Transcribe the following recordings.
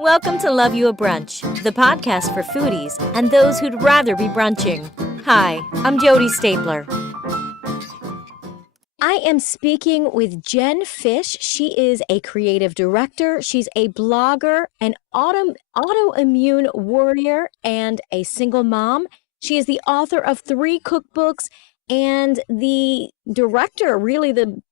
Welcome to Love You a Brunch, the podcast for foodies and those who'd rather be brunching. Hi, I'm Jody Stapler. I am speaking with Jen Fisch. She is a creative director. She's a blogger, an autoimmune warrior, and a single mom. She is the author of 3 cookbooks and the director, really the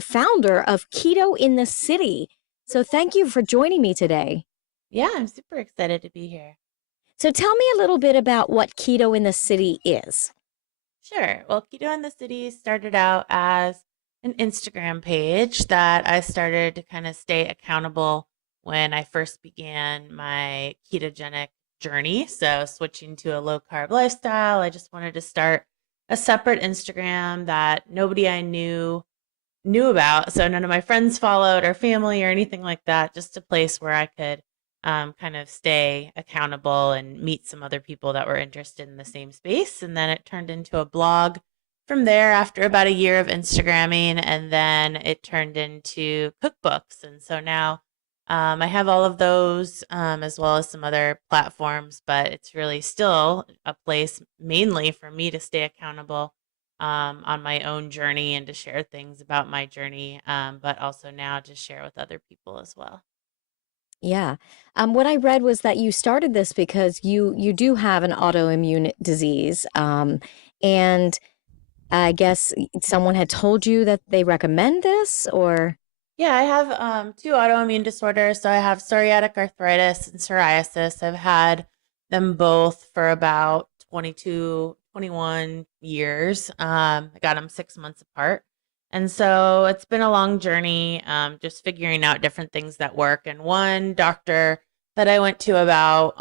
founder of Keto in the City. So thank you for joining me today. Yeah, I'm super excited to be here. So tell me a little bit about what Keto in the City is. Sure. Well, Keto in the City started out as an Instagram page that I started to kind of stay accountable when I first began my ketogenic journey. So, switching to a low carb lifestyle, I just wanted to start a separate Instagram that nobody I knew about. So, none of my friends followed or family or anything like that, just a place where I could kind of stay accountable and meet some other people that were interested in the same space. And then it turned into a blog from there after about a year of Instagramming. And then it turned into cookbooks. And so now I have all of those as well as some other platforms, but it's really still a place mainly for me to stay accountable on my own journey and to share things about my journey, but also now to share with other people as well. Yeah. What I read was that you started this because you do have an autoimmune disease. And I guess someone had told you that they recommend this or Yeah, I have 2 autoimmune disorders. So I have psoriatic arthritis and psoriasis. I've had them both for about 22, 21 years. I got them 6 months apart. And so it's been a long journey, just figuring out different things that work. And one doctor that I went to about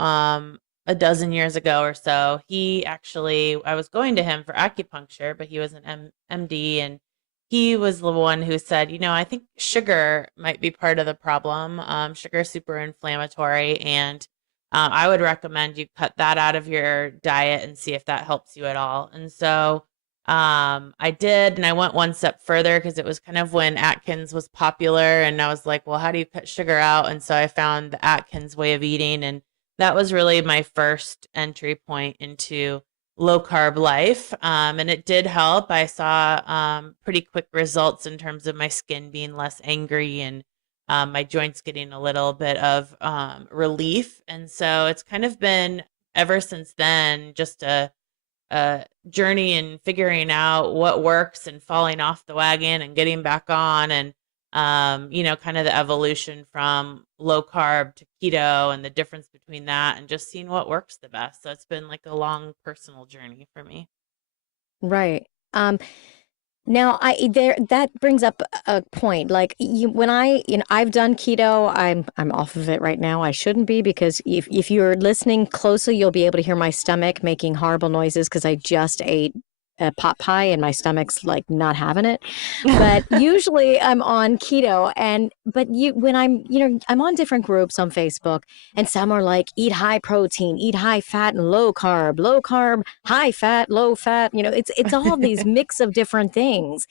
a dozen years ago or so, I was going to him for acupuncture, but he was an MD, and he was the one who said, I think sugar might be part of the problem. Sugar is super inflammatory, and I would recommend you cut that out of your diet and see if that helps you at all. And so I did, and I went one step further because it was kind of when Atkins was popular, and I was like, well, how do you cut sugar out? And so I found the Atkins way of eating, and that was really my first entry point into low carb life. And it did help. I saw pretty quick results in terms of my skin being less angry and my joints getting a little bit of relief. And so it's kind of been ever since then just a journey in figuring out what works and falling off the wagon and getting back on, and kind of the evolution from low carb to keto and the difference between that and just seeing what works the best. So it's been like a long personal journey for me. right. Now that brings up a point. Like when I've done keto, I'm off of it right now. I shouldn't be because if you're listening closely, you'll be able to hear my stomach making horrible noises because I just ate a pot pie and my stomach's like not having it. But usually I'm on keto when I'm on different groups on Facebook and some are like eat high protein, eat high fat and low carb, high fat, low fat, it's all these mix of different things.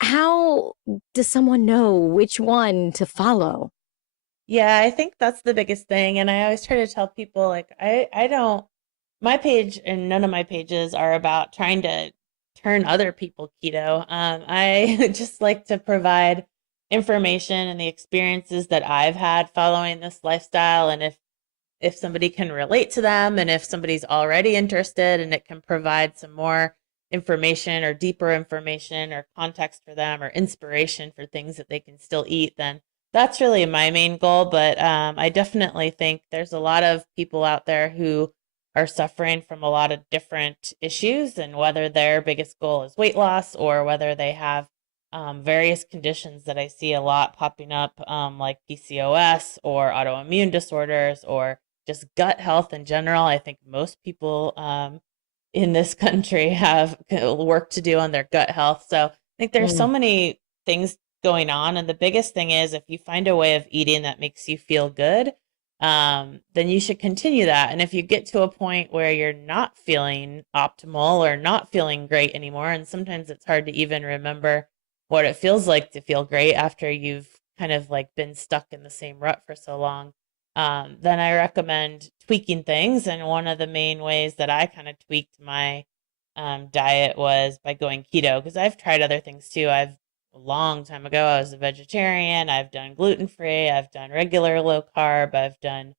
How does someone know which one to follow? Yeah, I think that's the biggest thing. And I always try to tell people, like, I don't, my page and none of my pages are about trying to turn other people keto. I just like to provide information and the experiences that I've had following this lifestyle. And if somebody can relate to them, and if somebody's already interested and it can provide some more information or deeper information or context for them or inspiration for things that they can still eat, then that's really my main goal. But I definitely think there's a lot of people out there who are suffering from a lot of different issues, and whether their biggest goal is weight loss or whether they have various conditions that I see a lot popping up, like PCOS or autoimmune disorders or just gut health in general. I think most people in this country have work to do on their gut health. So I think there's so many things going on. And the biggest thing is if you find a way of eating that makes you feel good, then you should continue that. And if you get to a point where you're not feeling optimal or not feeling great anymore, and sometimes it's hard to even remember what it feels like to feel great after you've kind of like been stuck in the same rut for so long, then I recommend tweaking things. And one of the main ways that I kind of tweaked my diet was by going keto, because I've tried other things too. A long time ago, I was a vegetarian. I've done gluten free. I've done regular low carb. I've done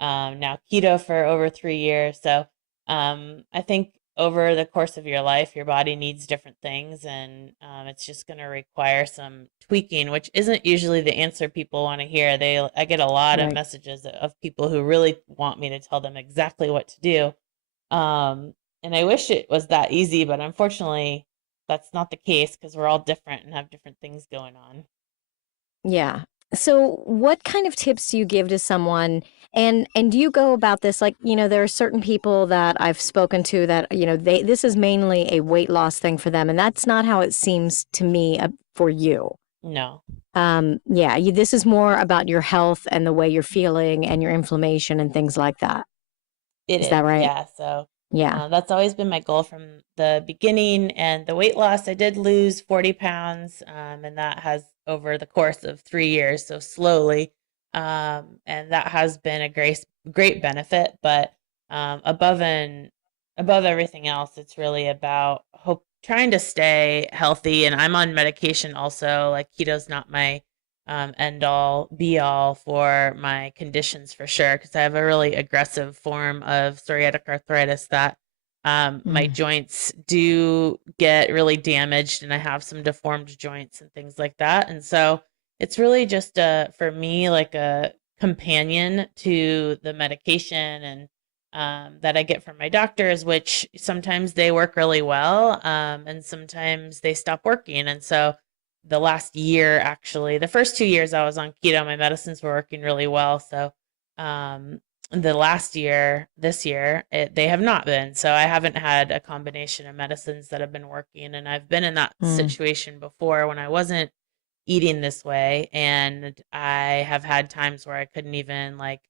now keto for over 3 years. So I think over the course of your life, your body needs different things, and it's just going to require some tweaking, which isn't usually the answer people want to hear. I get a lot of Right. messages of people who really want me to tell them exactly what to do. And I wish it was that easy, but unfortunately, that's not the case because we're all different and have different things going on. Yeah. So what kind of tips do you give to someone, and do you go about this like, there are certain people that I've spoken to that, this is mainly a weight loss thing for them, and that's not how it seems to me for you. No, Yeah, this is more about your health and the way you're feeling and your inflammation and things like that. it Is that is. right? Yeah. So Yeah. that's always been my goal from the beginning. And the weight loss, I did lose 40 pounds, and that has over the course of 3 years, so slowly. And that has been a great benefit. But above everything else, it's really about trying to stay healthy. And I'm on medication also. Like keto's not my end all be all for my conditions for sure, because I have a really aggressive form of psoriatic arthritis that my Mm. joints do get really damaged, and I have some deformed joints and things like that. And so it's really just for me like a companion to the medication and that I get from my doctors, which sometimes they work really well, and sometimes they stop working. And so the last year, actually, the first 2 years I was on keto, my medicines were working really well. So um, the last year, this year, they have not been. So I haven't had a combination of medicines that have been working. And I've been in that Mm. situation before when I wasn't eating this way. And I have had times where I couldn't even like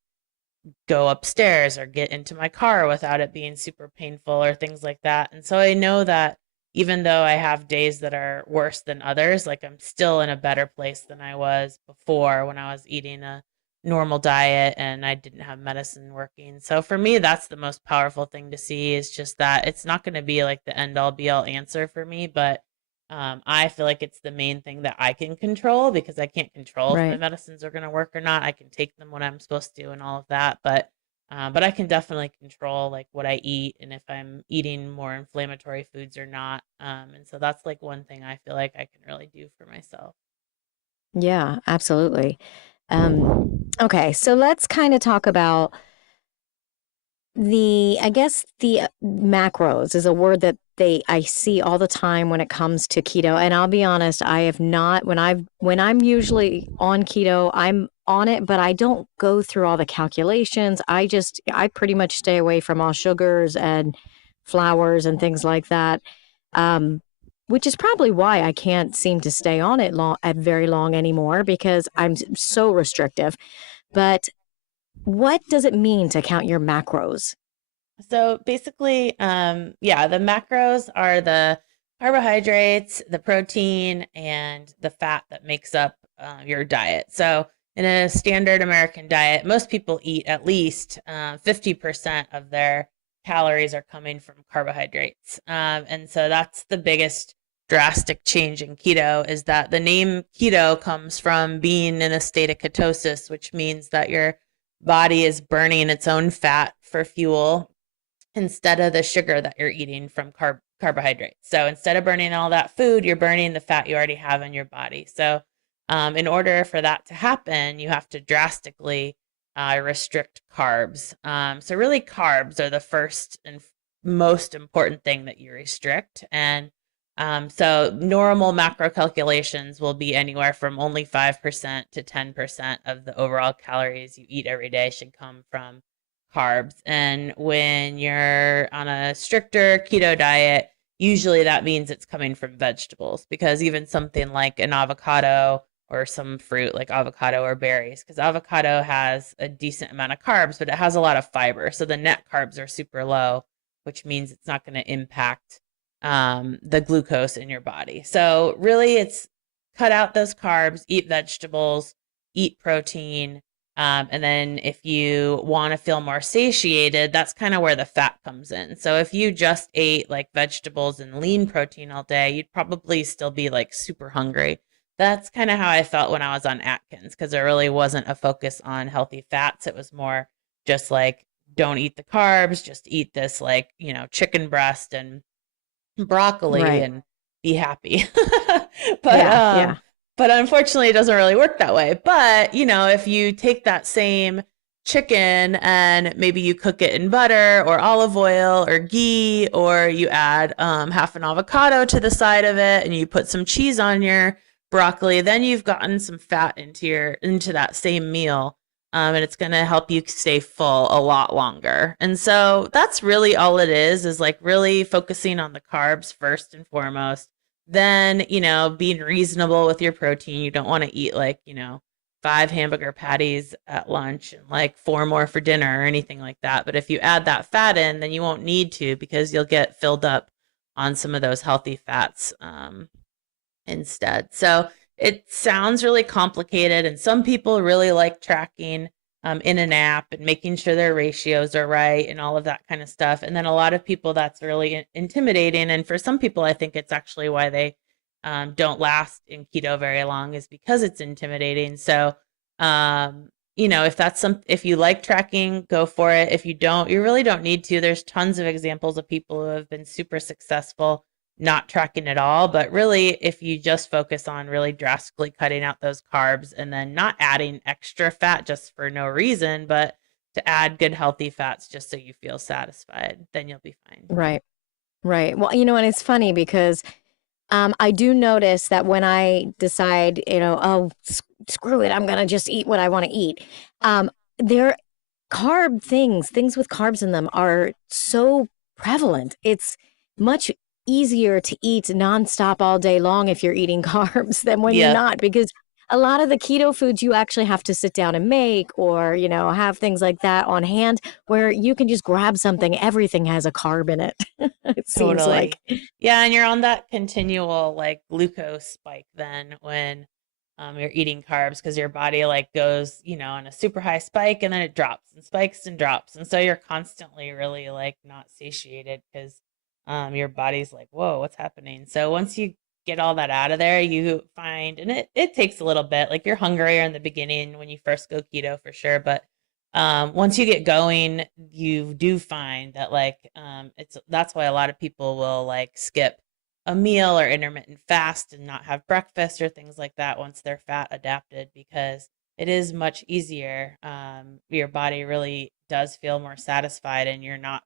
go upstairs or get into my car without it being super painful or things like that. And so I know that even though I have days that are worse than others, like I'm still in a better place than I was before when I was eating a normal diet and I didn't have medicine working. So for me, that's the most powerful thing to see, is just that it's not going to be like the end all be all answer for me, but I feel like it's the main thing that I can control, because I can't control if my Right. medicines are going to work or not. I can take them when I'm supposed to and all of that, but I can definitely control like what I eat and if I'm eating more inflammatory foods or not. And so that's like one thing I feel like I can really do for myself. Yeah, absolutely. Um, okay, so let's kind of talk about I guess the macros is a word that I see all the time when it comes to keto. And I'll be honest, I have not, when I'm usually on keto, I'm on it, but I don't go through all the calculations. I pretty much stay away from all sugars and flours and things like that. Um, which is probably why I can't seem to stay on it very long anymore, because I'm so restrictive. But what does it mean to count your macros? So basically, yeah, the macros are the carbohydrates, the protein, and the fat that makes up your diet. So in a standard American diet, most people eat at least 50% of their calories are coming from carbohydrates. And so that's the biggest drastic change in keto, is that the name keto comes from being in a state of ketosis, which means that your body is burning its own fat for fuel instead of the sugar that you're eating from carbohydrates. So instead of burning all that food, you're burning the fat you already have in your body. So in order for that to happen, you have to drastically restrict carbs. So really, carbs are the first and most important thing that you restrict. And so normal macro calculations will be anywhere from only 5% to 10% of the overall calories you eat every day should come from carbs. And when you're on a stricter keto diet, usually that means it's coming from vegetables, because even something like an avocado or some fruit like avocado or berries, because avocado has a decent amount of carbs, but it has a lot of fiber. So the net carbs are super low, which means it's not going to impact the glucose in your body. So really, it's cut out those carbs, eat vegetables, eat protein, And then if you want to feel more satiated, that's kind of where the fat comes in. So if you just ate like vegetables and lean protein all day, you'd probably still be like super hungry. That's kind of how I felt when I was on Atkins, because there really wasn't a focus on healthy fats. It was more just like, don't eat the carbs, just eat this like, chicken breast and broccoli Right. and be happy. but Yeah. um Yeah. but unfortunately it doesn't really work that way. But, if you take that same chicken and maybe you cook it in butter or olive oil or ghee, or you add half an avocado to the side of it and you put some cheese on your broccoli, then you've gotten some fat into that same meal. And it's going to help you stay full a lot longer. And so that's really all it is like really focusing on the carbs first and foremost. Then, being reasonable with your protein. You don't want to eat like, 5 hamburger patties at lunch and like 4 more for dinner or anything like that. But if you add that fat in, then you won't need to, because you'll get filled up on some of those healthy fats instead. So it sounds really complicated, and some people really like tracking in an app and making sure their ratios are right and all of that kind of stuff. And then a lot of people, that's really intimidating. And for some people, I think it's actually why they don't last in keto very long, is because it's intimidating. So, if you like tracking, go for it. If you don't, you really don't need to. There's tons of examples of people who have been super successful not tracking at all. But really, if you just focus on really drastically cutting out those carbs and then not adding extra fat just for no reason, but to add good healthy fats just so you feel satisfied, then you'll be fine. Right. Right. Well, and it's funny because I do notice that when I decide, oh, screw it, I'm going to just eat what I want to eat. There carb things with carbs in them are so prevalent. It's much easier to eat nonstop all day long if you're eating carbs than when you're Yep, not, because a lot of the keto foods you actually have to sit down and make, or, have things like that on hand, where you can just grab something. Everything has a carb in it. It seems like. totally. Yeah, and you're on that continual like glucose spike then when you're eating carbs, because your body like goes, on a super high spike and then it drops and spikes and drops. And so you're constantly really like not satiated, because your body's like, whoa, what's happening? So once you get all that out of there, you find, and it takes a little bit, like you're hungrier in the beginning when you first go keto for sure. But once you get going, you do find that like that's why a lot of people will like skip a meal or intermittent fast and not have breakfast or things like that once they're fat adapted, because it is much easier. Your body really does feel more satisfied, and you're not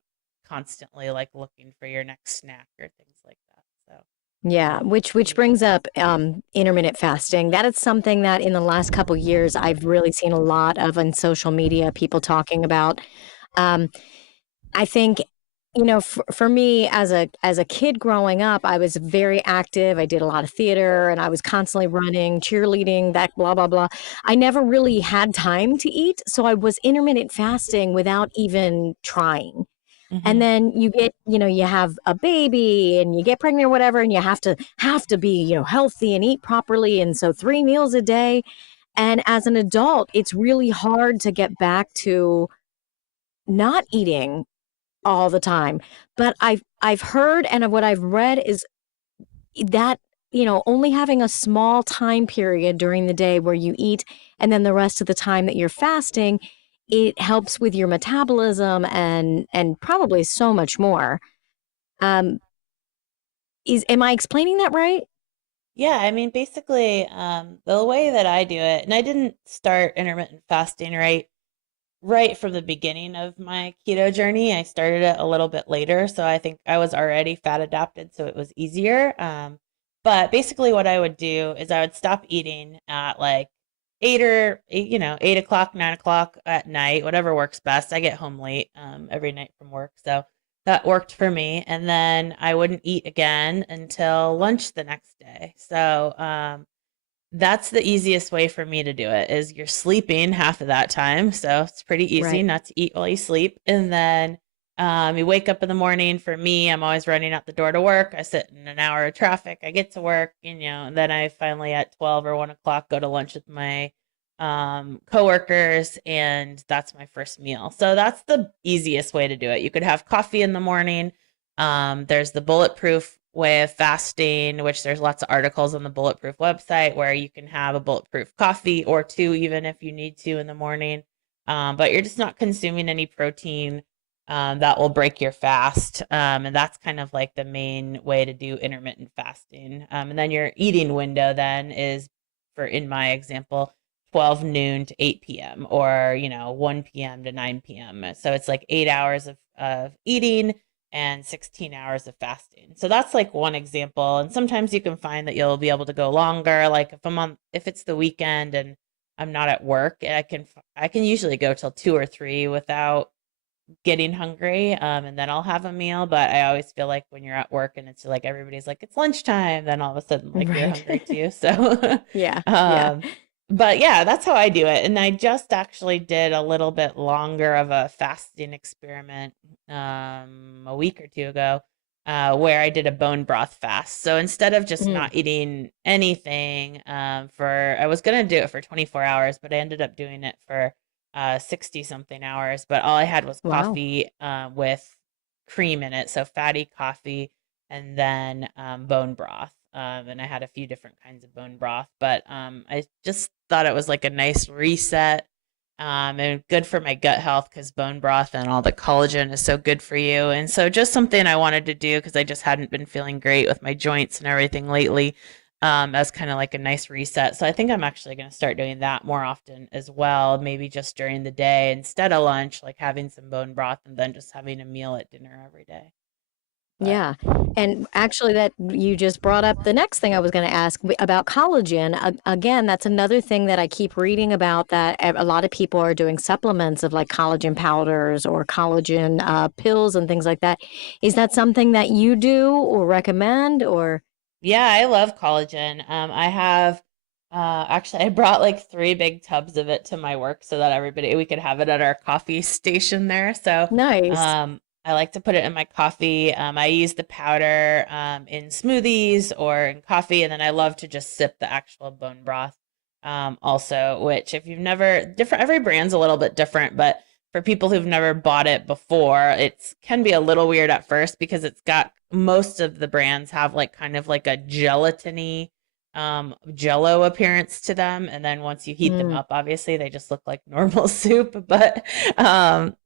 constantly like looking for your next snack or things like that. So, Yeah, which brings up intermittent fasting. That is something that in the last couple years I've really seen a lot of on social media, people talking about. Um, I think, for me as a kid growing up, I was very active. I did a lot of theater and I was constantly running, cheerleading, that blah blah blah. I never really had time to eat, so I was intermittent fasting without even trying. And hmm then you get, you have a baby and you get pregnant or whatever, and you have to be, healthy and eat properly. And so 3 meals a day. And as an adult, it's really hard to get back to not eating all the time. But I've heard, and what I've read is that, only having a small time period during the day where you eat, and then the rest of the time that you're fasting, it helps with your metabolism and probably so much more. Um, am I explaining that right? Yeah, I mean, basically, the way that I do it, and I didn't start intermittent fasting right from the beginning of my keto journey. I started it a little bit later, so I think I was already fat adapted, so it was easier. But basically, what I would do is I would stop eating at like 8 o'clock, 9 o'clock at night, whatever works best. I get home late every night from work, so that worked for me. And then I wouldn't eat again until lunch the next day. So that's the easiest way for me to do it, is you're sleeping half of that time. So it's pretty easy Right. not to eat while you sleep. And then you wake up in the morning. For me, I'm always running out the door to work. I sit in an hour of traffic. I get to work, and then I finally at 12 or 1 o'clock go to lunch with my coworkers, and that's my first meal. So that's the easiest way to do it. You could have coffee in the morning. There's the bulletproof way of fasting, which there's lots of articles on the bulletproof website where you can have a bulletproof coffee or two, even if you need to in the morning. But you're just not consuming any protein that will break your fast. And that's kind of like the main way to do intermittent fasting. And then your eating window then is, for in my example, 12 noon to 8 p.m. or, 1 p.m. to 9 p.m. So it's like 8 hours of eating and 16 hours of fasting. So that's like one example. And sometimes you can find that you'll be able to go longer. Like if it's the weekend and I'm not at work, I can usually go till 2 or 3 without getting hungry. And then I'll have a meal. But I always feel like when you're at work and it's like everybody's like, it's lunchtime, then all of a sudden like you're Right. hungry too. So Yeah. Yeah. um but yeah, that's how I do it. And I just actually did a little bit longer of a fasting experiment a week or two ago, where I did a bone broth fast. So instead of just Mm. not eating anything, I was gonna do it for 24 hours, but I ended up doing it for 60 something hours. But all I had was Wow. coffee with cream in it, so fatty coffee, and then bone broth. And I had a few different kinds of bone broth, but I just thought it was like a nice reset, and good for my gut health because bone broth and all the collagen is so good for you. And so just something I wanted to do because I just hadn't been feeling great with my joints and everything lately, as kind of like a nice reset. So I think I'm actually going to start doing that more often as well, maybe just during the day instead of lunch, like having some bone broth and then just having a meal at dinner every day. But Yeah. And actually, that you just brought up the next thing I was going to ask about collagen. Again, that's another thing that I keep reading about, that a lot of people are doing supplements of like collagen powders or collagen pills and things like that. Is that something that you do or recommend or? yeah, I love collagen. I have actually I brought like 3 big tubs of it to my work so that we could have it at our coffee station there. So Nice. um I like to put it in my coffee. I use the powder in smoothies or in coffee, and then I love to just sip the actual bone broth. Also, which if you've never different every brand's a little bit different, but for people who've never bought it before, it can be a little weird at first because it's got most of the brands have like kind of like a gelatiny jello appearance to them, and then once you heat them Mm. up, obviously they just look like normal soup, but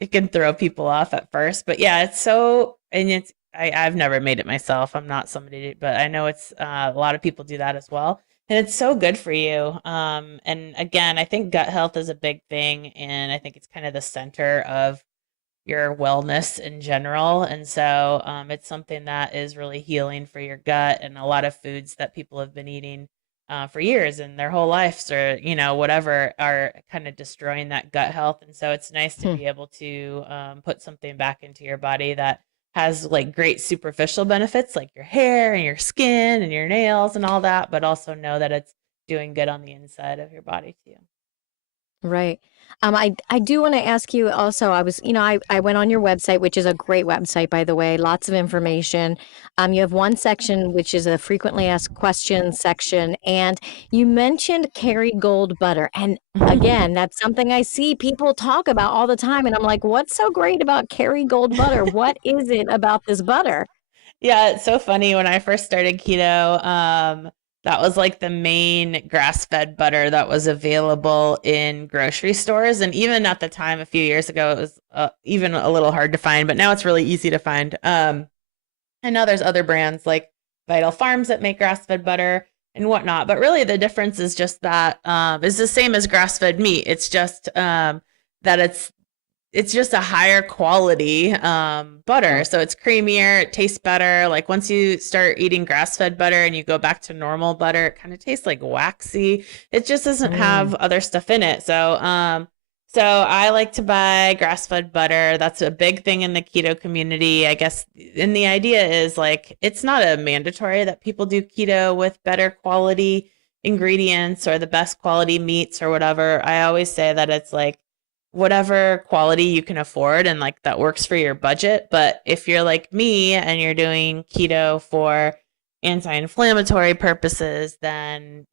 it can throw people off at first. But yeah, it's so, and I've never made it myself. I'm not somebody, but I know it's a lot of people do that as well, and it's so good for you. And again, I think gut health is a big thing, and I think it's kind of the center of your wellness in general. And so it's something that is really healing for your gut, and a lot of foods that people have been eating for years and their whole lives, or, whatever, are kind of destroying that gut health. And so it's nice to Hmm. be able to put something back into your body that has like great superficial benefits, like your hair and your skin and your nails and all that, but also know that it's doing good on the inside of your body too. Right. I do want to ask you also, I went on your website, which is a great website, by the way, lots of information. You have one section, which is a frequently asked questions section, and you mentioned Kerrygold butter. And again, that's something I see people talk about all the time. And I'm like, what's so great about Kerrygold butter? What is it about this butter? Yeah, it's so funny. When I first started keto, that was like the main grass-fed butter that was available in grocery stores. And even at the time, a few years ago, it was even a little hard to find, but now it's really easy to find. And now there's other brands like Vital Farms that make grass-fed butter and whatnot. But really, the difference is just that it's the same as grass-fed meat. It's just that it's just a higher quality butter. Oh. So it's creamier, it tastes better. Like once you start eating grass-fed butter and you go back to normal butter, it kind of tastes like waxy. It just doesn't have Mm. other stuff in it. So I like to buy grass-fed butter. That's a big thing in the keto community, I guess. And the idea is like it's not a mandatory that people do keto with better quality ingredients or the best quality meats or whatever. I always say that it's like whatever quality you can afford and like that works for your budget. But if you're like me and you're doing keto for anti-inflammatory purposes, then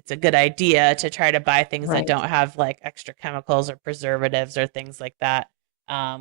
it's a good idea to try to buy things that Right. don't have like extra chemicals or preservatives or things like that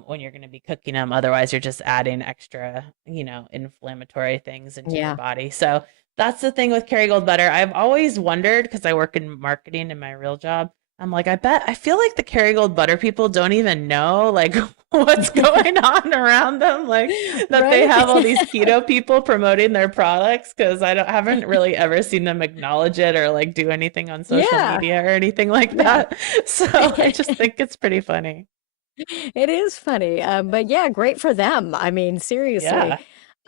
when you're going to be cooking them. Otherwise, you're just adding extra, inflammatory things into your Yeah. body. So that's the thing with Kerrygold butter. I've always wondered because I work in marketing in my real job. I'm like, I feel like the Kerrygold butter people don't even know like what's going on around them, like that they Right? have all these keto people promoting their products because haven't really ever seen them acknowledge it or like do anything on social Yeah. media or anything like Yeah. that. So I just think it's pretty funny. It is funny, but yeah, great for them. I mean, seriously. Yeah,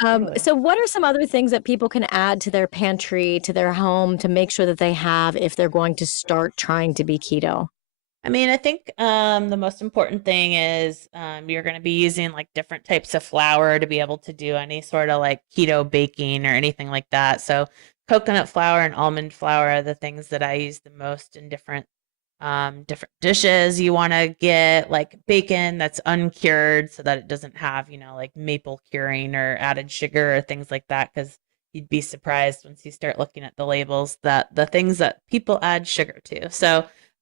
totally. So what are some other things that people can add to their pantry, to their home to make sure that they have if they're going to start trying to be keto? I mean, I think the most important thing is you're going to be using like different types of flour to be able to do any sort of like keto baking or anything like that. So, coconut flour and almond flour are the things that I use the most in different dishes. You want to get like bacon that's uncured so that it doesn't have, like maple curing or added sugar or things like that. Because you'd be surprised once you start looking at the labels that the things that people add sugar to.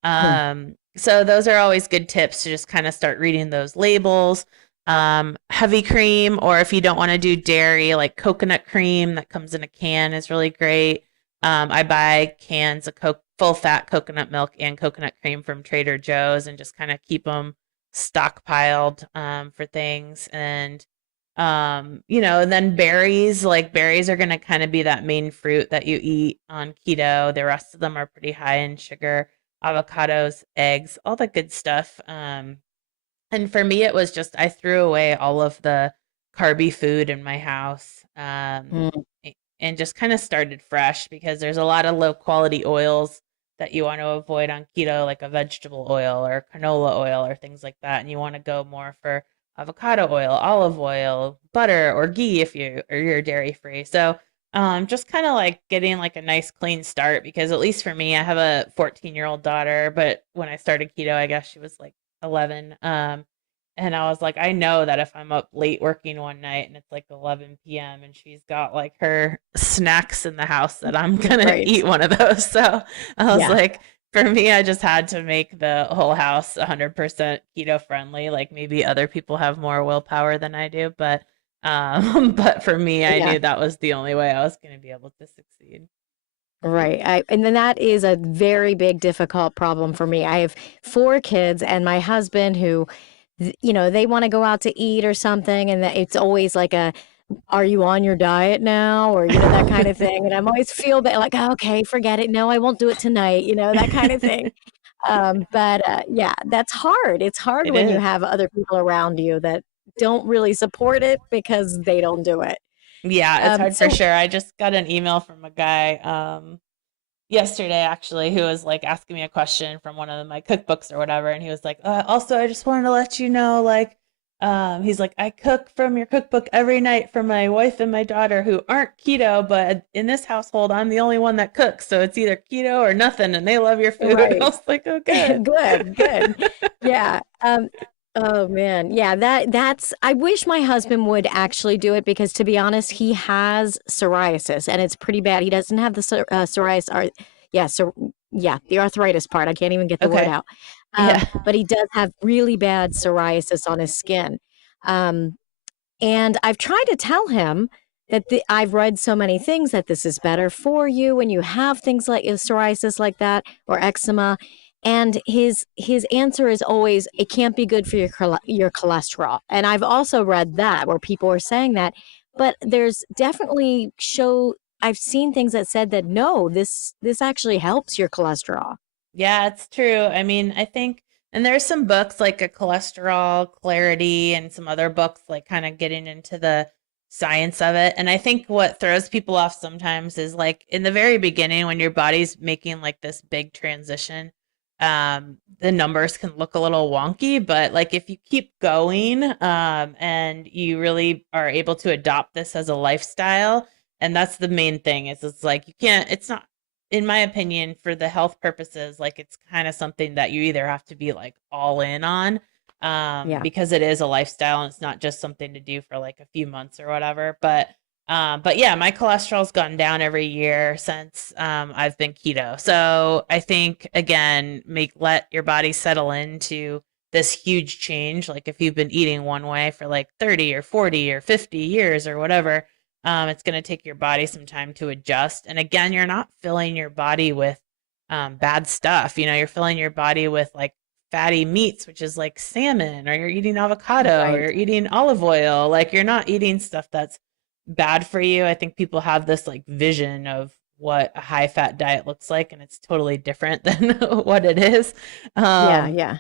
Hmm. So those are always good tips to just kind of start reading those labels. Heavy cream, or if you don't want to do dairy, like coconut cream that comes in a can is really great. I buy cans of full fat coconut milk and coconut cream from Trader Joe's and just kind of keep them stockpiled for things. And then berries, like berries are going to kind of be that main fruit that you eat on keto. The rest of them are pretty high in sugar, avocados, eggs, all the good stuff. And for me, it was just I threw away all of the carby food in my house, Mm. and just kind of started fresh because there's a lot of low quality oils that you want to avoid on keto, like a vegetable oil or canola oil or things like that. And you want to go more for avocado oil, olive oil, butter, or ghee if you're dairy free. So just kind of like getting like a nice clean start because at least for me, I have a 14-year-old daughter, but when I started keto, I guess she was like 11. And I was like, I know that if I'm up late working one night and it's like 11 p.m. and she's got like her snacks in the house that I'm gonna Right. eat one of those. So I was Yeah. like, for me, I just had to make the whole house 100% keto friendly. Like maybe other people have more willpower than I do, but but for me, I Yeah. knew that was the only way I was going to be able to succeed. Right. And then that is a very big, difficult problem for me. I have 4 kids and my husband who, they want to go out to eat or something. And it's always like are you on your diet now? Or, that kind of thing. And I'm always feel bad, like, "Oh, okay, forget it. No, I won't do it tonight, that kind of thing. But yeah, that's hard. It's hard It when you is. have other people around you that don't really support it because they don't do it. Yeah, it's hard for So, sure. I just got an email from a guy yesterday actually who was like asking me a question from one of my cookbooks or whatever, and he was like, also I just wanted to let you know, like, he's like, I cook from your cookbook every night for my wife and my daughter who aren't keto, but in this household I'm the only one that cooks, so it's either keto or nothing, and they love your food. I right. was like, oh good. Good, good. Yeah, oh, man. Yeah, that's I wish my husband would actually do it because, to be honest, he has psoriasis, and it's pretty bad. He doesn't have the psoriasis or yeah, yeah, the arthritis part. I can't even get the word Okay. out. Yeah. But he does have really bad psoriasis on his skin. Um, and I've tried to tell him that I've read so many things that this is better for you when you have things like psoriasis like that or eczema. And his answer is always, it can't be good for your cholesterol. And I've also read that where people are saying that, but there's definitely I've seen things that said that no, this actually helps your cholesterol. Yeah, it's true. I mean, I think, and there's some books like a cholesterol clarity and some other books like kind of getting into the science of it. And I think what throws people off sometimes is like in the very beginning when your body's making like this big transition, the numbers can look a little wonky, but like if you keep going, and you really are able to adopt this as a lifestyle, and that's the main thing is it's like you can't, it's not, in my opinion, for the health purposes, like it's kind of something that you either have to be like all in on, Yeah. because it is a lifestyle and it's not just something to do for like a few months or whatever. But But yeah, my cholesterol's gone down every year since I've been keto. So I think again, let your body settle into this huge change. Like if you've been eating one way for like 30 or 40 or 50 years or whatever, it's going to take your body some time to adjust. And again, you're not filling your body with bad stuff. You know, you're filling your body with like fatty meats, which is like salmon, or you're eating avocado, or Right. you're eating olive oil. Like you're not eating stuff that's bad for you. I think people have this like vision of what a high fat diet looks like, and it's totally different than what it is. Yeah, Um, yeah.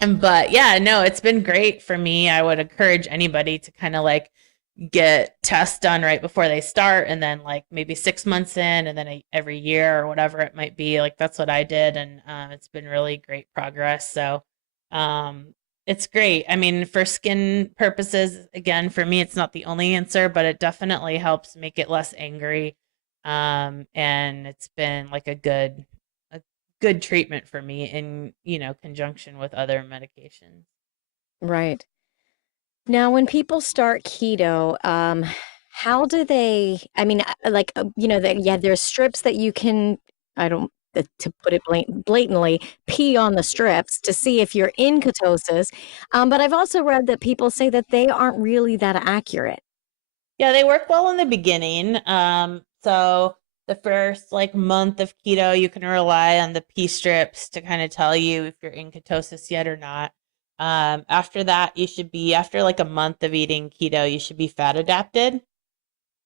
but yeah, no, it's been great for me. I would encourage anybody to kind of like get tests done right before they start, and then like maybe 6 months in, and then every year or whatever it might be. Like that's what I did, and it's been really great progress. So um, it's great. I mean, for skin purposes, again, for me, it's not the only answer, but it definitely helps make it less angry. And it's been like a good treatment for me in, conjunction with other medications. Right. Now, when people start keto, how do they, I mean, like, yeah, there's strips that you can, I don't, to put it blatantly, pee on the strips to see if you're in ketosis. But I've also read that people say that they aren't really that accurate. Yeah, they work well in the beginning. So the first like month of keto, you can rely on the pee strips to kind of tell you if you're in ketosis yet or not. After that, after like a month of eating keto, you should be fat adapted.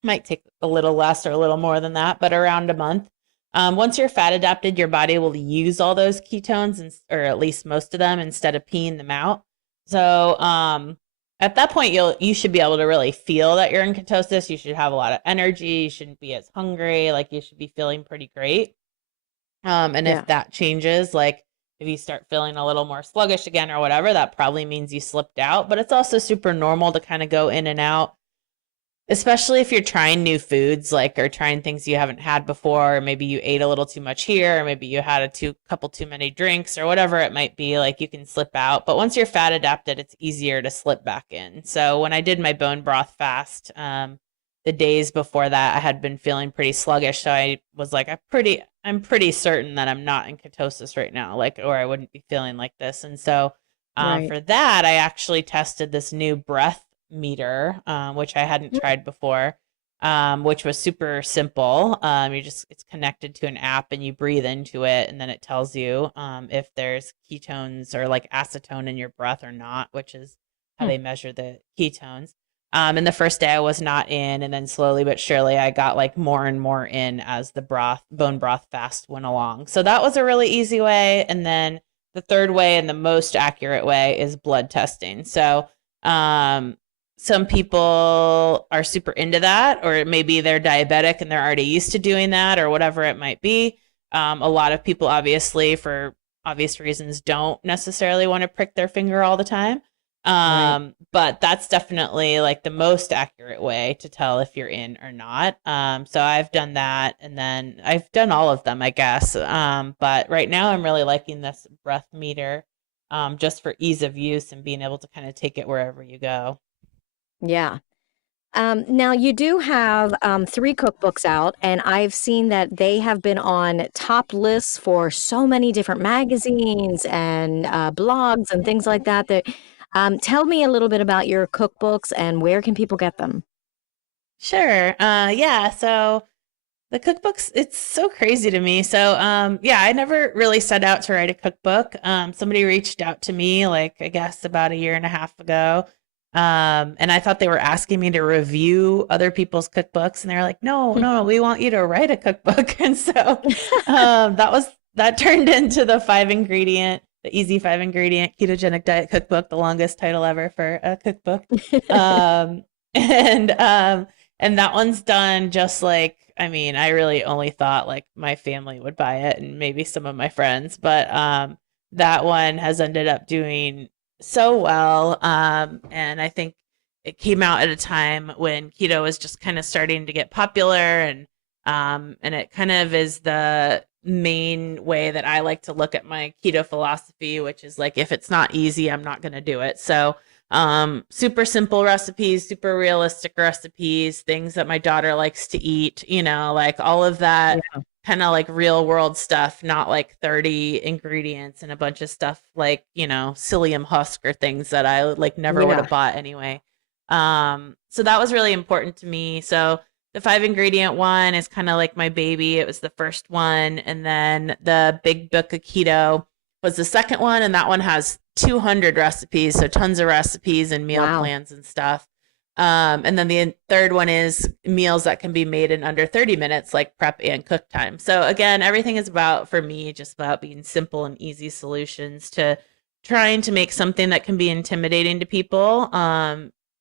Might take a little less or a little more than that, but around a month. Once you're fat adapted, your body will use all those ketones, or at least most of them, instead of peeing them out. So at that point, you should be able to really feel that you're in ketosis. You should have a lot of energy. You shouldn't be as hungry. Like you should be feeling pretty great. And if Yeah, that changes, like if you start feeling a little more sluggish again or whatever, that probably means you slipped out. But it's also super normal to kind of go in and out, especially if you're trying new foods, like or trying things you haven't had before, or maybe you ate a little too much here, or maybe you had a couple too many drinks or whatever it might be. Like you can slip out, but once you're fat adapted, it's easier to slip back in. So when I did my bone broth fast, the days before that I had been feeling pretty sluggish, so I was like, I'm pretty certain that I'm not in ketosis right now, like, or I wouldn't be feeling like this. And so right. for that, I actually tested this new breath meter, which I hadn't Mm. tried before, which was super simple. It's connected to an app, and you breathe into it, and then it tells you if there's ketones or like acetone in your breath or not, which is how Hmm. they measure the ketones. And the first day I was not in, and then slowly but surely I got like more and more in as the bone broth fast went along. So that was a really easy way. And then the third way and the most accurate way is blood testing. So um, some people are super into that, or maybe they're diabetic and they're already used to doing that, or whatever it might be. A lot of people, obviously, for obvious reasons, don't necessarily want to prick their finger all the time. Right. But that's definitely like the most accurate way to tell if you're in or not. So I've done that, and then I've done all of them, I guess. But right now I'm really liking this breath meter, just for ease of use and being able to kind of take it wherever you go. Yeah. Now you do have three cookbooks out, and I've seen that they have been on top lists for so many different magazines and blogs and things like that. Tell me a little bit about your cookbooks and where can people get them? Sure. Yeah. So the cookbooks, it's so crazy to me. So, yeah, I never really set out to write a cookbook. Somebody reached out to me, like, I guess about a year and a half ago. And I thought they were asking me to review other people's cookbooks. And they're like, no, Hmm. no, we want you to write a cookbook. And so, that turned into the easy 5 ingredient ketogenic diet cookbook, the longest title ever for a cookbook. Um, and, um, and that one's done just like, I mean, I really only thought like my family would buy it and maybe some of my friends, but that one has ended up doing so well. And I think it came out at a time when keto was just kind of starting to get popular, and it kind of is the main way that I like to look at my keto philosophy, which is like if it's not easy, I'm not going to do it. So Super simple recipes, super realistic recipes, things that my daughter likes to eat, like all of that Yeah. kind of like real world stuff, not like 30 ingredients and a bunch of stuff like, psyllium husk or things that I like never would Yeah. have bought anyway. So that was really important to me. So the 5 ingredient one is kind of like my baby. It was the first one. And then the Big Book of Keto was the second one. And that one has 200 recipes. So tons of recipes and meal Wow. plans and stuff. And then the third one is meals that can be made in under 30 minutes, like prep and cook time. So again, everything is about, for me, just about being simple and easy solutions to trying to make something that can be intimidating to people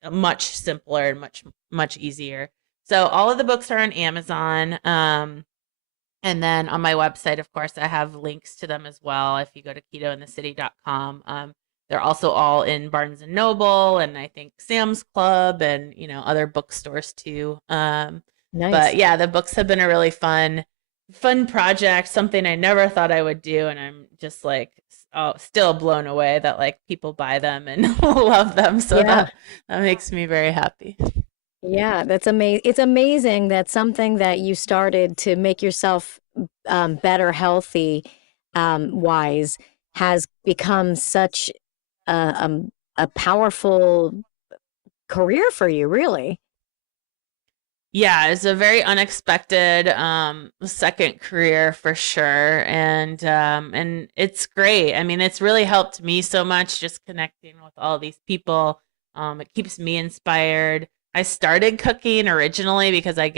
much simpler and much easier. So all of the books are on Amazon. And then on my website, of course, I have links to them as well. If you go to ketointhecity.com, they're also all in Barnes and Noble and I think Sam's Club and, other bookstores too. Nice. But yeah, the books have been a really fun project, something I never thought I would do. And I'm just like, still blown away that like people buy them and love them. So Yeah. that makes me very happy. Yeah, that's amazing. It's amazing that something that you started to make yourself better, healthy, wise, has become such a powerful career for you, really. Yeah, it's a very unexpected second career for sure, and it's great. I mean, it's really helped me so much just connecting with all these people. It keeps me inspired. I started cooking originally because I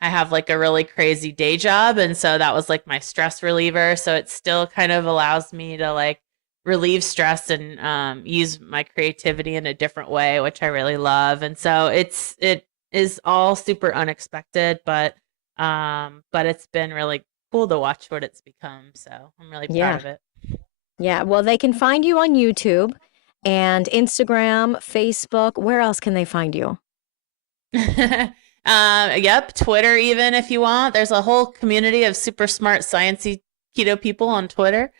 have like a really crazy day job, and so that was like my stress reliever. So it still kind of allows me to like relieve stress and use my creativity in a different way, which I really love. And so it is all super unexpected, but it's been really cool to watch what it's become. So I'm really proud Yeah. of it. Yeah. Well, they can find you on YouTube and Instagram, Facebook. Where else can they find you? Yep, Twitter even if you want. There's a whole community of super smart sciencey keto people on Twitter.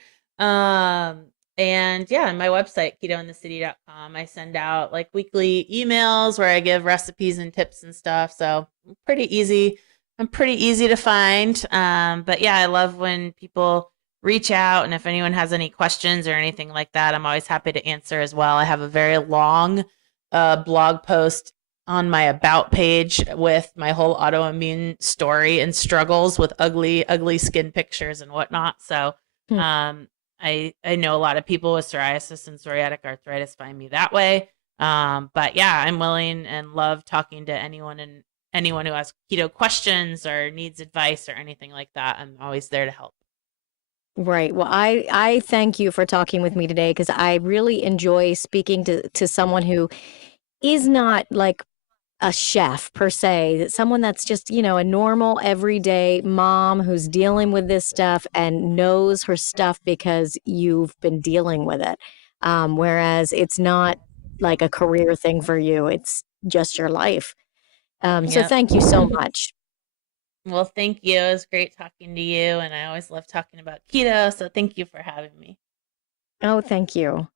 And yeah, on my website, ketointhecity.com, I send out like weekly emails where I give recipes and tips and stuff. So pretty easy. I'm pretty easy to find. But yeah, I love when people reach out. And if anyone has any questions or anything like that, I'm always happy to answer as well. I have a very long blog post on my about page with my whole autoimmune story and struggles with ugly, ugly skin pictures and whatnot. So Hmm. I know a lot of people with psoriasis and psoriatic arthritis find me that way. But yeah, I'm willing and love talking to anyone who has keto questions or needs advice or anything like that. I'm always there to help. Right. Well, I thank you for talking with me today because I really enjoy speaking to someone who is not like a chef per se, someone that's just, a normal everyday mom who's dealing with this stuff and knows her stuff because you've been dealing with it. Whereas it's not like a career thing for you, it's just your life. So Yep. thank you so much. Well, thank you. It was great talking to you. And I always love talking about keto. So thank you for having me. Oh, thank you.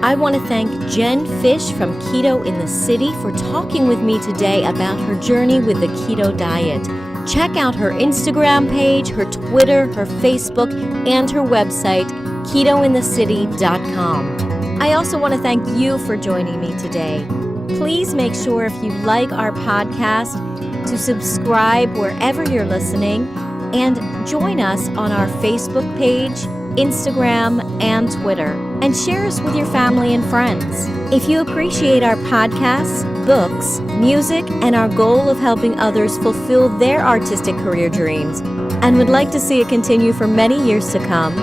I want to thank Jen Fisch from Keto in the City for talking with me today about her journey with the keto diet. Check out her Instagram page, her Twitter, her Facebook, and her website, ketointhecity.com. I also want to thank you for joining me today. Please make sure if you like our podcast to subscribe wherever you're listening and join us on our Facebook page, Instagram, and Twitter, and share us with your family and friends. If you appreciate our podcasts, books, music, and our goal of helping others fulfill their artistic career dreams, and would like to see it continue for many years to come,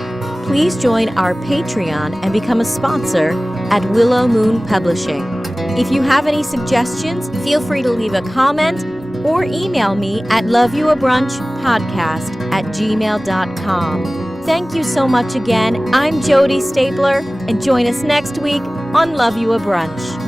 please join our Patreon and become a sponsor at Willow Moon Publishing. If you have any suggestions, feel free to leave a comment or email me at loveyouabrunchpodcast@gmail.com. Thank you so much again. I'm Jody Stapler, and join us next week on Love You a Brunch.